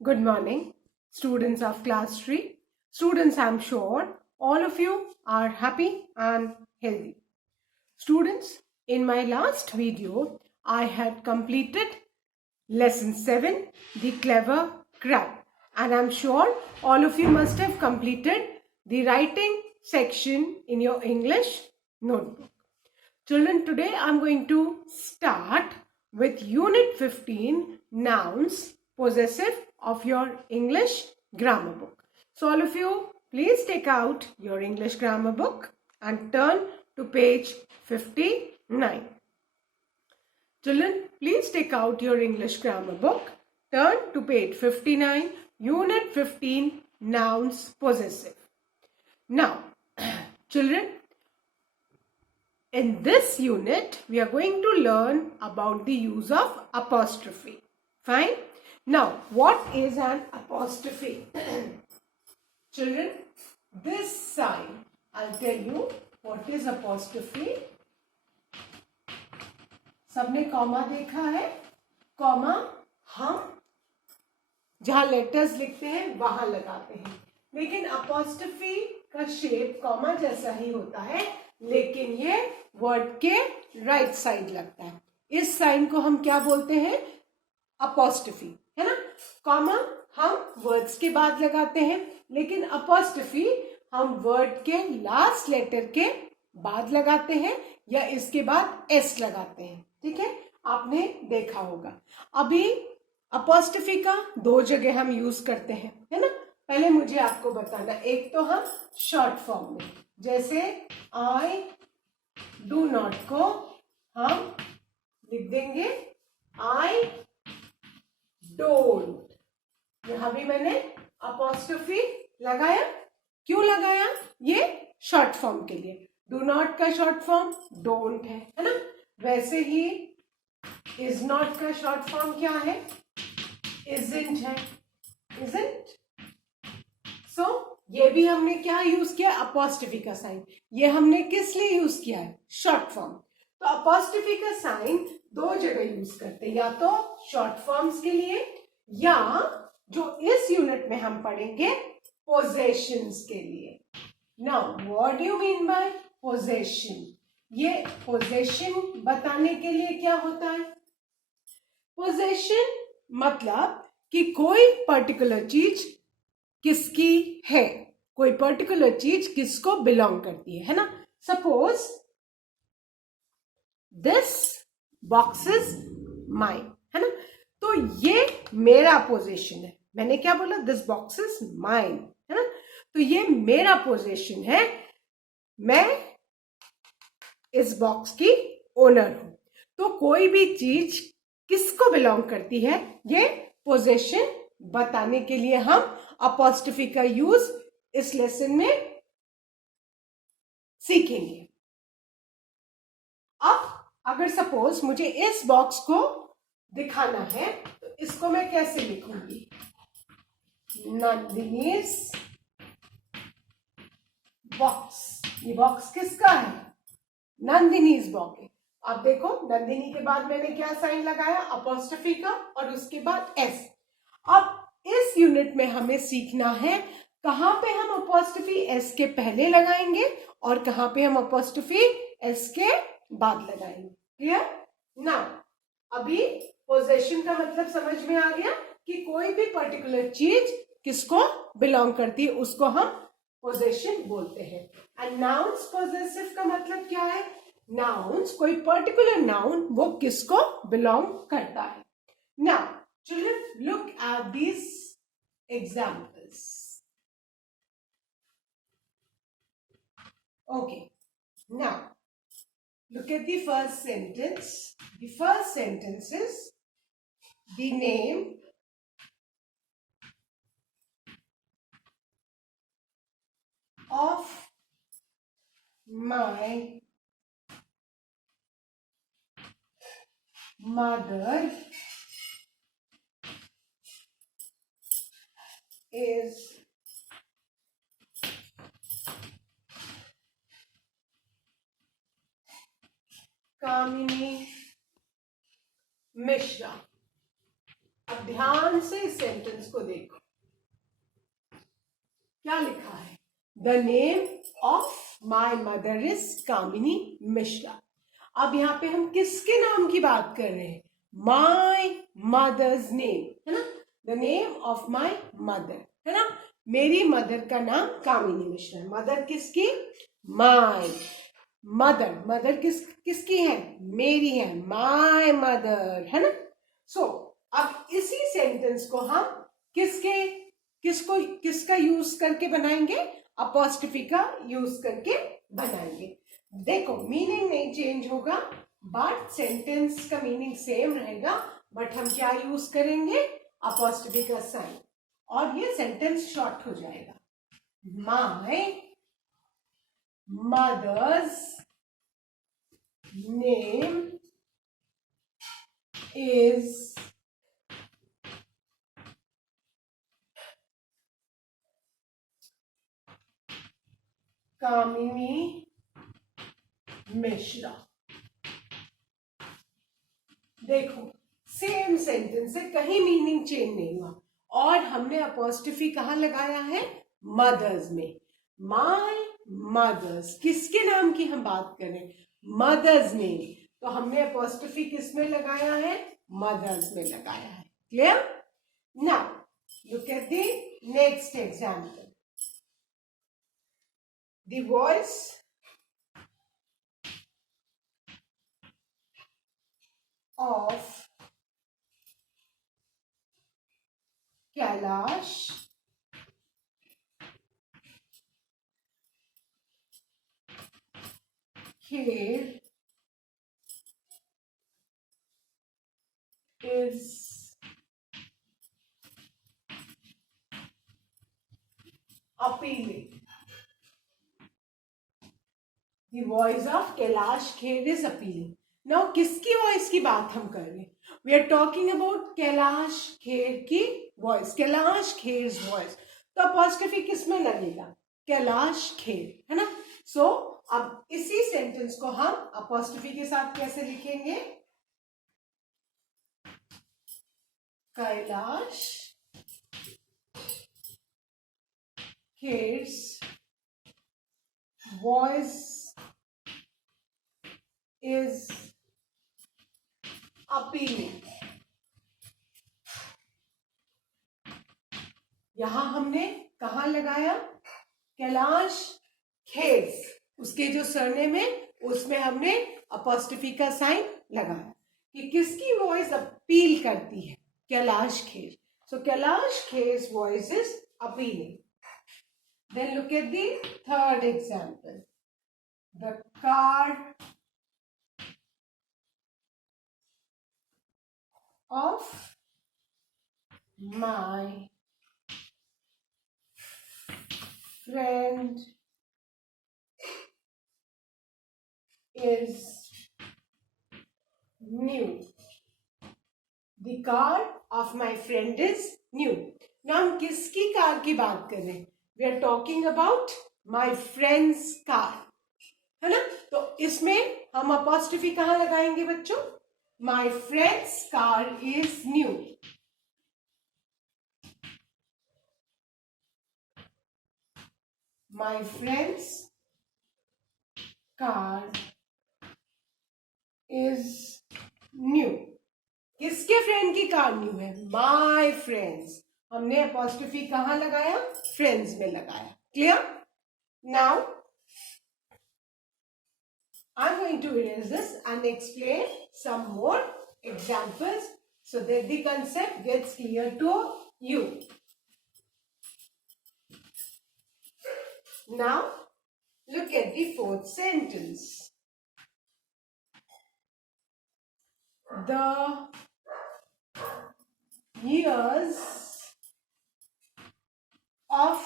Good morning, students of class 3. Students, I'm sure all of you are happy and healthy. Students, in my last video, I had completed lesson 7, The Clever Crab. And I'm sure all of you must have completed the writing section in your English notebook. Children, today I'm going to start with Unit 15, Nouns, Possessive of your English grammar book. So all of you, please take out your English grammar book and turn to page 59. Children, please take out your English grammar book, turn to page 59, Unit 15, Nouns, Possessive. Now, children, in this unit, we are going to learn about the use of apostrophe. Fine? Now, what is an apostrophe? Children, this sign, I'll tell you what is apostrophe. सबने comma देखा है? Comma हम जहां letters लिखते हैं वहां लगाते हैं, लेकिन अपॉस्ट्रोफी का शेप कॉमा जैसा ही होता है, लेकिन ये वर्ड के राइट साइड लगता है. इस साइन को हम क्या बोलते हैं? अपॉस्ट्रोफी, है ना. कॉमा हम वर्ड्स के बाद लगाते हैं, लेकिन अपॉस्ट्रोफी हम वर्ड के लास्ट लेटर के बाद लगाते हैं या इसके बाद एस लगाते हैं. ठीक है, आपने देखा होगा. अभी अपॉस्ट्रोफी का दो जगह हम यूज करते हैं, है ना. पहले मुझे आपको बताना, एक तो हम शॉर्ट फॉर्म में, जैसे आई डू नॉट को हम लिख देंगे आई डोंट. यहां भी मैंने अपॉस्ट्रोफी लगाया. क्यों लगाया? ये शॉर्ट फॉर्म के लिए. डू नॉट का शॉर्ट फॉर्म डोंट है ना. वैसे ही इज नॉट का शॉर्ट फॉर्म क्या है? इजंट है. इजंट. सो ये भी हमने क्या यूज किया? अपॉस्ट्रोफी का साइन. ये हमने किस लिए यूज किया है? Short form. तो अपॉस्ट्रोफी का साइन दो जगह यूज करते हैं, या तो शॉर्ट फॉर्म्स के लिए या जो इस यूनिट में हम पढ़ेंगे पोजेशंस के लिए. Now what do you mean by possession? ये पोजेशन बताने के लिए क्या होता है? पोजेशन मतलब कि कोई पर्टिकुलर चीज किसकी है, कोई पर्टिकुलर चीज किसको बिलोंग करती है ना. Suppose this box is mine, है ना. तो ये मेरा पोजेशन है. मैंने क्या बोला? दिस बॉक्स इज माइन, है ना. तो ये मेरा पोजेशन है. मैं इस बॉक्स की ओनर हूं. तो कोई भी चीज किसको बिलोंग करती है, ये पोजेशन बताने के लिए हम अपॉस्ट्रोफी का यूज इस लेसन में सीखेंगे. अब अगर सपोज मुझे इस बॉक्स को दिखाना है, तो इसको मैं कैसे लिखूंगी? नंदिनीज बॉक्स. ये बॉक्स किसका है? नंदिनीज बॉक्स है. आप देखो, नंदिनी के बाद मैंने क्या साइन लगाया? अपॉस्ट्रोफी का, और उसके बाद एस. अब इस यूनिट में हमें सीखना है कहां पे हम अपॉस्ट्रोफी एस के पहले लगाएंगे और कहां पे हम अपॉस्ट्रोफी एस के बाद लगाएंगे. क्लियर? नाउ अभी पोजेशन का मतलब समझ में आ गया कि कोई भी पर्टिकुलर चीज किसको बिलोंग करती है, उसको हम पोजेशन बोलते हैं. एंड नाउन्स पोजेसिव का मतलब क्या है? नाउन्स, कोई पर्टिकुलर नाउन वो किसको बिलोंग करता है. Now children, look at these examples. Okay, now look at the first sentence. The first sentence is the name of my mother is कामिनी मिश्रा. अब ध्यान से इस सेंटेंस को देखो क्या लिखा है, the name of my mother is Kamini Mishra. अब यहाँ पे हम किसके नाम की बात कर रहे हैं, माई मदर्स नेम, है ना, the name of my mother, है ना, मेरी मदर का नाम कामिनी मिश्रा है। मदर किसकी, माई मदर, मदर किसकी है, मेरी है, माई मदर, है ना। सो अब इसी सेंटेंस को हम किसका यूज करके बनाएंगे, अपॉस्ट्रोफी का यूज करके बनाएंगे। देखो मीनिंग नहीं चेंज होगा, बट सेंटेंस का मीनिंग सेम रहेगा, बट हम क्या यूज करेंगे, अपॉस्ट्रोफी का साइन, और ये सेंटेंस शॉर्ट हो जाएगा। My mother's name is Kamini Mishra. देखो सेम सेंटेंस है, कहीं मीनिंग चेंज नहीं हुआ, और हमने अपॉस्ट्रोफी कहाँ लगाया है, मदर्स में। माय मदर्स, किसके नाम की हम बात करें, मदर्स नेम, तो हमने अपॉस्ट्रोफी किस में लगाया है, मदर्स में लगाया है। Clear. Now look at the next example. The voice of Kailash Kher is appealing. The voice of Kailash Kher is appealing. Now किसकी वॉइस की बात हम कर रहे हैं, we are talking about Kailash Kher की वॉइस, कैलाश खेर वॉइस, तो अपॉस्ट्रोफी किस में लगेगा, कैलाश खेर, है ना। सो अब इसी सेंटेंस को हम अपॉस्ट्रोफी के साथ कैसे लिखेंगे, कैलाश खेर्स वॉइस is appealing। यहां हमने कहा लगाया, कैलाश खेर, उसके जो सरनेम है उसमें हमने अपॉस्ट्रोफी का साइन लगाया कि किसकी वॉइस अपील करती है, Kailash Kher. So Kailash Kher voice is appealing. Then look at the third example, the car of my friend is new. The car of my friend is new. Now हम किसकी कार की बात कर रहे हैं, we are talking about my friend's car, है ना। तो इसमें हम अपॉस्ट्रोफी कहाँ लगाएंगे बच्चों, my friend's car is new. My friend's car is new. किसके फ्रेंड की कार न्यू है, my friends, हमने अपॉस्ट्रोफी कहाँ लगाया, फ्रेंड्स में लगाया। Clear. Now I'm going to erase this and explain some more examples so that the concept gets clear to you. Now, look at the fourth sentence. The years of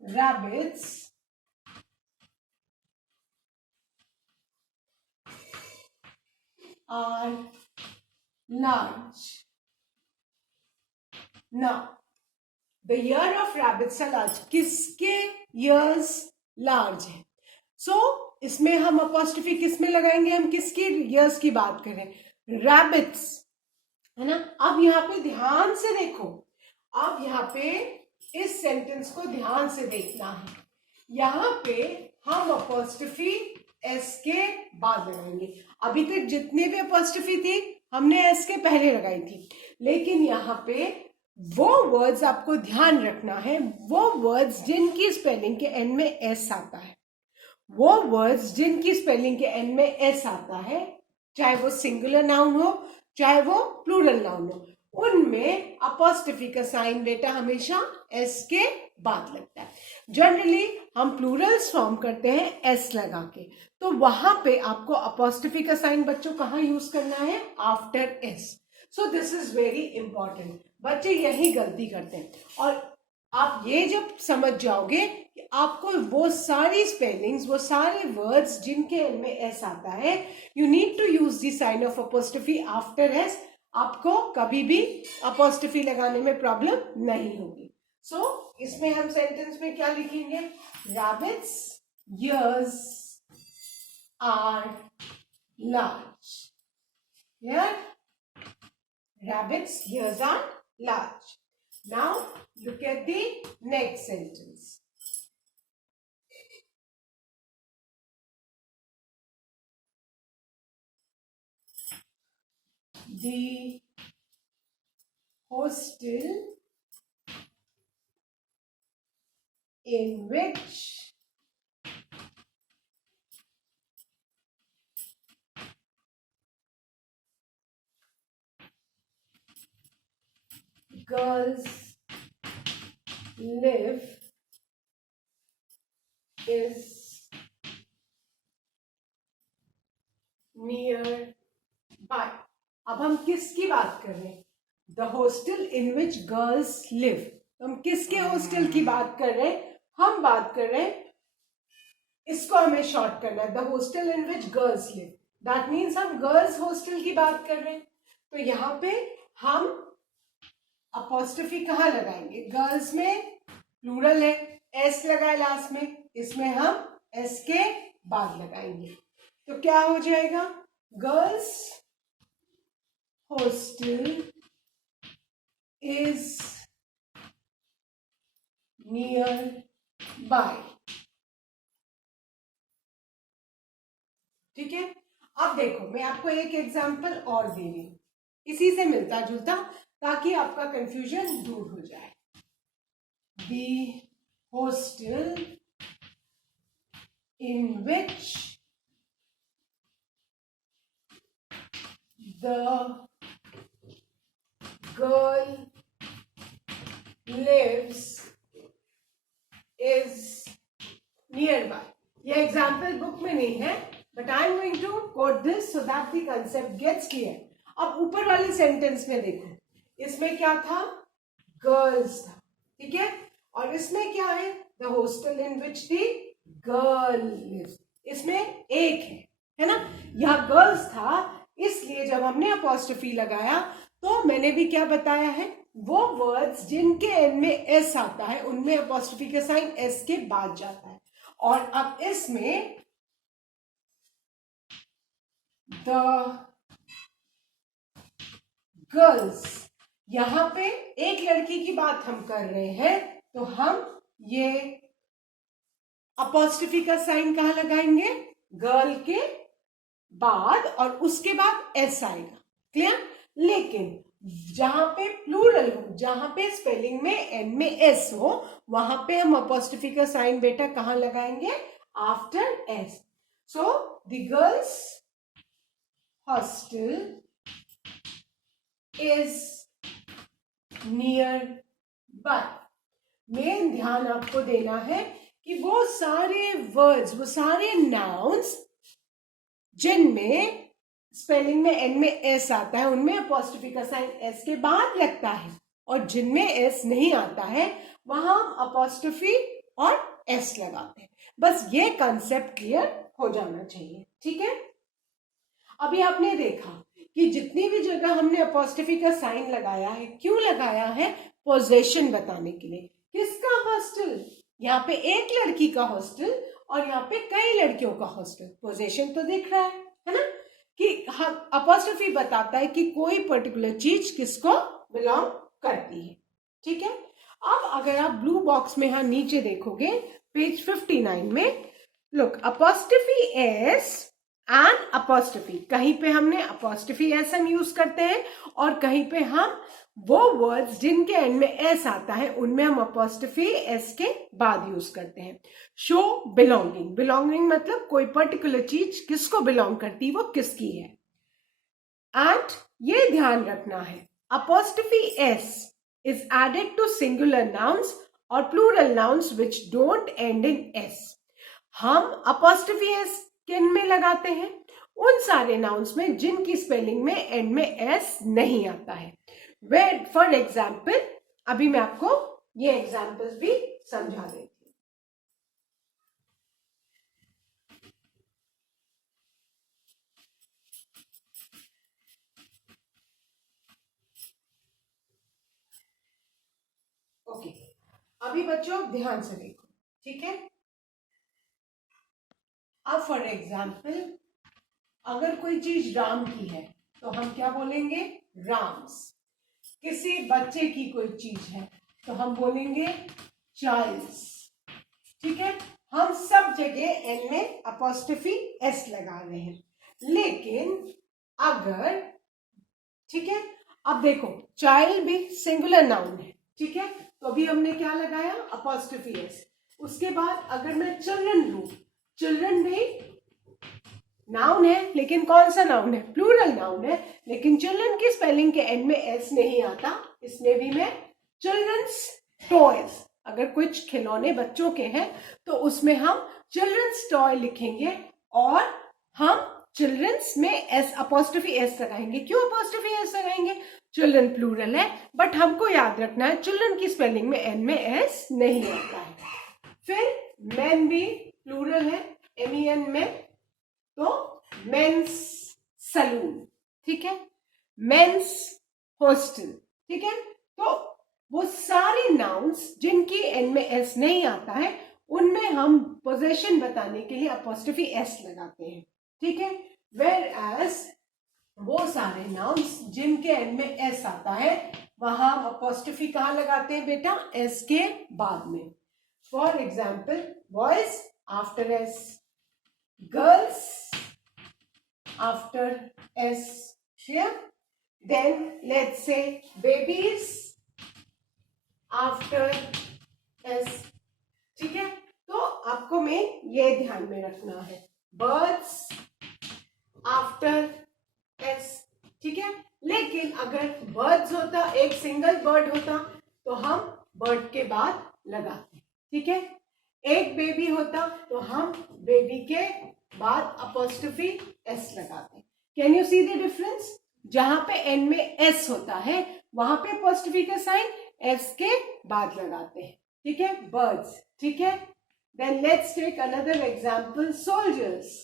rabbits are large. Now, the year of rabbits are large. किसके years large है, so इसमें हम apostrophe किस में लगाएंगे, हम किसकी years की बात करें, rabbits, है ना। अब यहाँ पे ध्यान से देखो, अब यहाँ पे इस सेंटेंस को ध्यान से देखना है। यहाँ पे हम अपॉस्ट्रोफी एस के बाद लगाएंगे। अभी तक जितने भी अपॉस्ट्रोफी थी हमने एस के पहले लगाई थी, लेकिन यहाँ पे वो वर्ड्स आपको ध्यान रखना है, वो वर्ड्स जिनकी स्पेलिंग के एंड में एस आता है, वो वर्ड्स जिनकी स्पेलिंग के एंड में एस आता है, चाहे वो सिंगुलर नाउन हो चाहे वो प्लूरल नाउन हो, उनमें अपॉस्ट्रोफी का साइन बेटा हमेशा एस के बाद लगता है। जनरली हम प्लूरल्स फॉर्म करते हैं एस लगा के, तो वहां पे आपको अपॉस्ट्रोफी का साइन बच्चों कहाँ यूज करना है? After S. So this is very important. बच्चे यही गलती करते हैं, और आप ये जब समझ जाओगे कि आपको वो सारी स्पेलिंग्स, वो सारे वर्ड्स जिनके एंड में एस आता है, you need to use the sign of apostrophe after S, आपको कभी भी अपॉस्ट्रोफी लगाने में प्रॉब्लम नहीं होगी। सो इसमें हम सेंटेंस में क्या लिखेंगे? Rabbit's ears are large. Here, rabbit's ears are large. Now look at the next sentence. The hostel in which girls live is nearby. अब हम किसकी बात कर रहे हैं? The hostel in which girls live. हम किसके हॉस्टल की बात कर रहे हैं? हम बात कर रहे हैं, इसको हमें शॉर्ट करना है, the hostel in which girls live. That means हम गर्ल्स हॉस्टल की बात कर रहे हैं, तो यहाँ पे हम अपॉस्ट्रोफी कहाँ लगाएंगे? गर्ल्स में प्लूरल है, एस लगाए लास्ट में, इसमें हम एस के बाद लगाएंगे, तो क्या हो जाएगा? Girls hostel is near by. ठीक है। अब देखो, मैं आपको एक एग्जांपल और दे रही हूं, इसी से मिलता जुलता, ताकि आपका कंफ्यूजन दूर हो जाए। The hostel in which the girl lives is nearby. ये एग्जाम्पल बुक में नहीं है, but I am going to quote this so that the concept gets clear. अब ऊपर वाले सेंटेंस में देखो, इसमें क्या था? गर्ल्स था, ठीक है, और इसमें क्या है? The hostel in which the girl lives, इसमें एक है ना। यहाँ गर्ल्स था, इसलिए जब हमने अपॉस्ट्रोफी लगाया तो मैंने भी क्या बताया है? वो वर्ड्स जिनके एंड में एस आता है उनमें अपॉस्ट्रोफी का साइन एस के बाद जाता है। और अब इसमें द गर्ल्स, यहां पे एक लड़की की बात हम कर रहे हैं, तो हम ये अपॉस्ट्रोफी का साइन कहां लगाएंगे? गर्ल के बाद, और उसके बाद एस आएगा। क्लियर? लेकिन जहां पे प्लूरल हो, जहां पे स्पेलिंग में एन में एस हो, वहां पे हम अपॉस्ट्रोफी का साइन बेटा कहां लगाएंगे? After S. So the girls hostel is near by. Main ध्यान आपको देना है कि वो सारे वर्ड्स, वो सारे नाउन्स जिनमें स्पेलिंग में एन में एस आता है उनमें अपॉस्ट्रोफी का साइन एस के बाद लगता है, और जिनमें एस नहीं आता है वहां हम अपॉस्ट्रोफी और एस लगाते हैं। बस ये कंसेप्ट क्लियर हो जाना चाहिए। ठीक है। अभी आपने देखा कि जितनी भी जगह हमने अपॉस्ट्रोफी का साइन लगाया है, क्यों लगाया है? पोजीशन बताने के लिए। किसका हॉस्टल? यहाँ पे एक लड़की का हॉस्टल और यहाँ पे कई लड़कियों का हॉस्टल। पोजीशन तो दिख रहा है ना। कि हम अपॉस्ट्रोफी बताता है कि कोई पर्टिकुलर चीज किसको बिलोंग करती है। ठीक है, अब अगर आप ब्लू बॉक्स में यहां नीचे देखोगे पेज 59 में, look apostrophe S and apostrophe, कहीं पे हमने अपॉस्ट्रोफी एस हम यूज करते हैं और कहीं पे हम वो वर्ड्स जिनके एंड में एस आता है उनमें हम अपॉस्ट्रोफी एस के बाद यूज करते हैं। शो बिलोंगिंग, बिलोंगिंग मतलब कोई पर्टिकुलर चीज किसको बिलोंग करती, वो किसकी है। एंड ये ध्यान रखना है apostrophe s is added to singular nouns or plural nouns which don't end in s। हम apostrophe s किन में लगाते हैं, उन सारे नाउन्स में जिनकी स्पेलिंग में एंड में s नहीं आता है। वे फॉर एग्जाम्पल, अभी मैं आपको ये एग्जाम्पल्स भी समझा देती हूँ। ओके, अभी बच्चों ध्यान से देखो, ठीक है। अब फॉर एग्जाम्पल अगर कोई चीज राम की है तो हम क्या बोलेंगे, राम्स। किसी बच्चे की कोई चीज है तो हम बोलेंगे चाइल्ड्स। ठीक है, हम सब जगह एन में अपॉस्ट्रोफी एस लगा रहे हैं, लेकिन अगर, ठीक है, अब देखो चाइल्ड भी सिंगुलर नाउन है, ठीक है, तो अभी हमने क्या लगाया, अपॉस्ट्रोफी एस। उसके बाद अगर मैं चिल्ड्रन लूं, चिल्ड्रन भी नाउन है, लेकिन कौन सा नाउन है, प्लूरल नाउन है, लेकिन चिल्ड्रन की स्पेलिंग के एंड में एस नहीं आता। इसमें भी मैं चिल्ड्रंस टॉयज, अगर कुछ खिलौने बच्चों के हैं तो उसमें हम चिल्ड्रंस टॉय लिखेंगे और हम चिल्ड्रंस में एस अपॉस्ट्रोफी एस लगाएंगे। क्यों अपॉस्ट्रोफी एस लगाएंगे, चिल्ड्रन प्लूरल है, बट हमको याद रखना है चिल्ड्रन की स्पेलिंग में एन में एस नहीं आता है। फिर मैन भी प्लूरल है, MEN में, तो मेंस सलून, ठीक है, मेंस हॉस्टल, ठीक है। तो वो सारे नाउन्स जिनकी एन में एस नहीं आता है उनमें हम पोजेशन बताने के लिए अपॉस्ट्रोफी एस लगाते हैं, ठीक है। वेयर एज वो सारे नाउन्स जिनके एन में एस आता है वहां हम अपॉस्ट्रोफी कहाँ लगाते हैं बेटा, एस के बाद में। For example boys after S, girls after s here, then let's say babies after s, ठीक है। तो आपको में ये ध्यान में रखना है, birds after s, ठीक है। लेकिन अगर birds होता, एक सिंगल बर्ड होता तो हम बर्ड के बाद लगाते, ठीक है। एक बेबी होता तो हम बेबी के बाद अपॉस्ट्रोफी एस लगाते। Can you see the difference, जहां पे एन में एस होता है वहां पे अपॉस्ट्रोफी का साइन एस के बाद लगाते हैं, ठीक है, बर्ड्स, ठीक है। Then let's take another example, soldiers,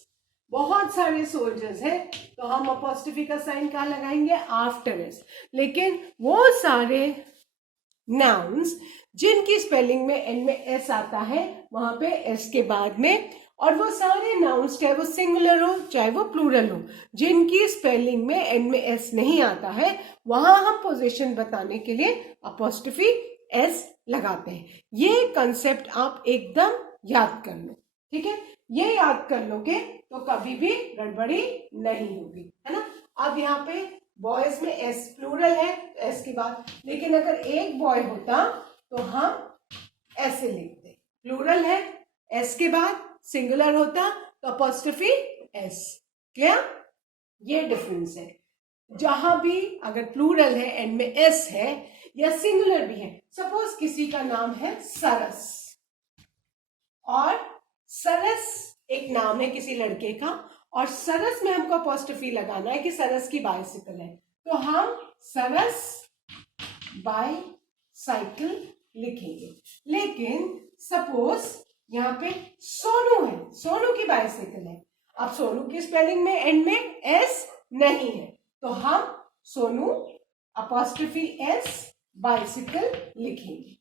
बहुत सारे सोल्जर्स हैं तो हम अपॉस्ट्रोफी का साइन कहाँ लगाएंगे, आफ्टर एस। लेकिन वो सारे नाउन्स जिनकी स्पेलिंग में एन में एस आता है वहां पे एस के बाद में, और वो सारे नाउन्स चाहे वो सिंगुलर हो चाहे वो प्लूरल हो जिनकी स्पेलिंग में एन में एस नहीं आता है वहां हम पोजीशन बताने के लिए अपॉस्ट्रोफी एस लगाते हैं। ये कंसेप्ट आप एकदम याद कर लो, ठीक है। ये याद कर लोगे तो कभी भी गड़बड़ी नहीं होगी, है ना। अब यहाँ पे बॉयज में एस प्लूरल है एस के बाद, लेकिन अगर एक बॉय होता तो हम ऐसे लिखते, प्लूरल है एस के बाद, सिंगुलर होता तो अपॉस्ट्रोफी एस। क्लियर, ये डिफरेंस है। जहां भी अगर प्लूरल है एंड में एस है या सिंगुलर भी है, सपोज किसी का नाम है सरस, और सरस एक नाम है किसी लड़के का, और सरस में हमको अपॉस्ट्रोफी लगाना है कि सरस की बाइसिकल है, तो हम सरस बाइसाइकिल लिखेंगे। लेकिन सपोज यहाँ पे सोनू है, सोनू की बाइसाइकिल है, अब सोनू की स्पेलिंग में एंड में एस नहीं है तो हम सोनू अपॉस्ट्रोफी एस बाइसिकल लिखेंगे।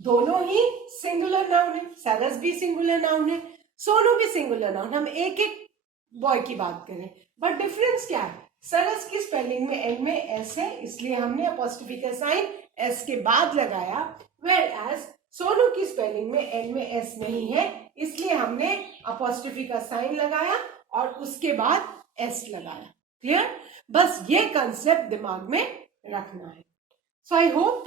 दोनों ही सिंगुलर नाउन है, सरस भी सिंगुलर नाउन है, सोनू भी सिंगुलर नाउन। हम एक एक बॉय की बात करें, बट डिफरेंस क्या है? सरस की स्पेलिंग में एंड में एस है, इसलिए हमने अपोस्ट्रोफी का साइन एस के बाद लगाया, वेयर एज सोनू की स्पेलिंग में एंड में एस नहीं है, इसलिए हमने अपोस्ट्रोफी का साइन लगाया और उसके बाद एस लगाया। क्लियर? बस ये कंसेप्ट दिमाग में रखना है। सो आई होप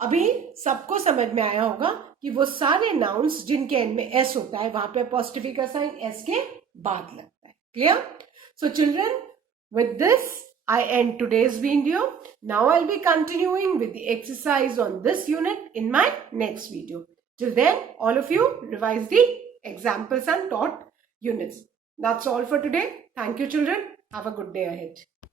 अभी सबको समझ में आया होगा कि वो सारे नाउन्स जिनके एंड में एस होता है वहां पे अपोस्ट्रोफी का साइन एस के बाद लगता है। Clear? So children, with this I end today's video. Now I'll be continuing with the exercise on this unit in my next video. Till then, all of you revise the examples and taught units. That's all for today. Thank you, children. Have a good day ahead.